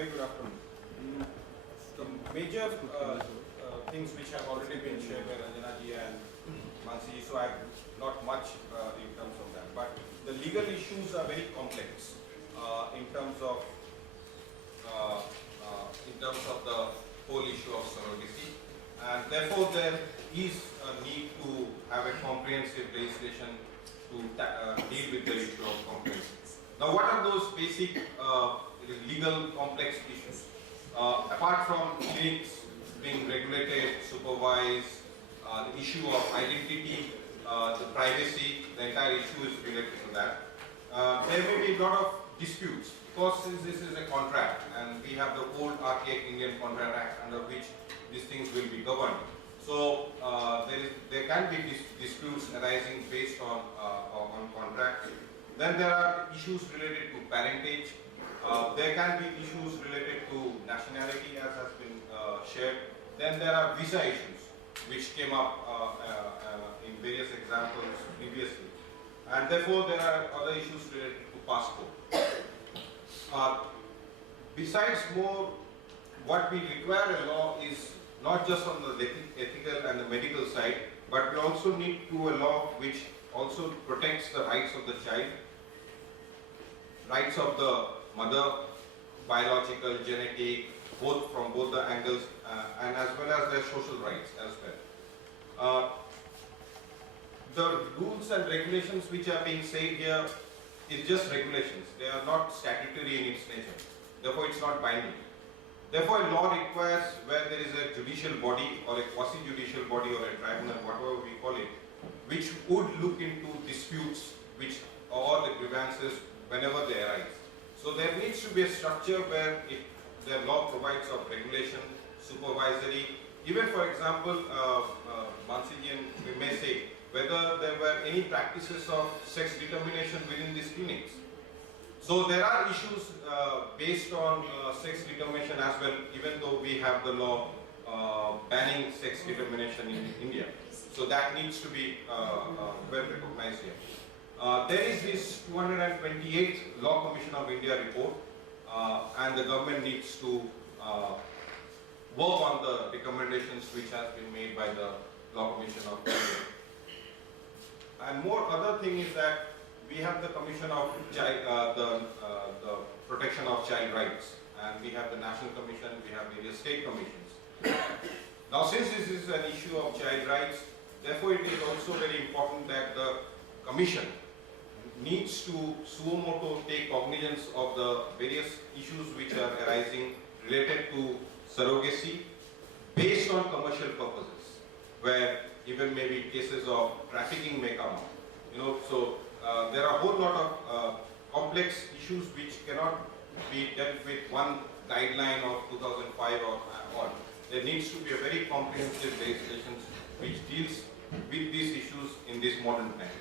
very good afternoon. The major things which have already been shared by Ranjana ji and Mansi ji, so I have not much in terms of that. But the legal issues are very complex in terms of the whole issue of surrogacy, and therefore there is a need to have a comprehensive legislation to deal with the issue of complaints. Now, what are those basic legal complex issues? Apart from clinics being regulated, supervised, the issue of identity, the privacy, the entire issue is related to that. There may be a lot of disputes because since this is a contract and we have the old archaic Indian Contract Act under which these things will be governed. So there can be disputes arising based on contract. Then there are issues related to parentage. There can be issues related to nationality, as has been shared. Then there are visa issues, which came up in various examples previously. And therefore, there are other issues related to passport. Besides more, what we require a law is not just on the ethical and the medical side, but we also need to a law which also protects the rights of the child, rights of the mother, biological, genetic, from both the angles, and as well as their social rights as well. The rules and regulations which are being said here is just regulations. They are not statutory in its nature. Therefore, it's not binding. Therefore, a law requires where there is a judicial body or a quasi-judicial body or a tribunal, whatever we call it, which would look into disputes or the grievances whenever they arise. So there needs to be a structure where the law provides of regulation, supervisory. Even for example, Mansijian, we may say whether there were any practices of sex determination within these clinics. So there are issues based on sex determination as well, even though we have the law banning sex determination in India. So that needs to be well recognized here. There is this 228th Law Commission of India report, and the government needs to work on the recommendations which has been made by the Law Commission of India. And more other thing is that we have the Commission of the Protection of Child Rights, and we have the National Commission, we have various state commissions. Now, since this is an issue of child rights, therefore it is also very important that the Commission needs to suo motu take cognizance of the various issues which are arising related to surrogacy based on commercial purposes, where even maybe cases of trafficking may come up. So there are a whole lot of complex issues which cannot be dealt with one guideline of 2005 or on. There needs to be a very comprehensive legislation which deals with these issues in this modern time.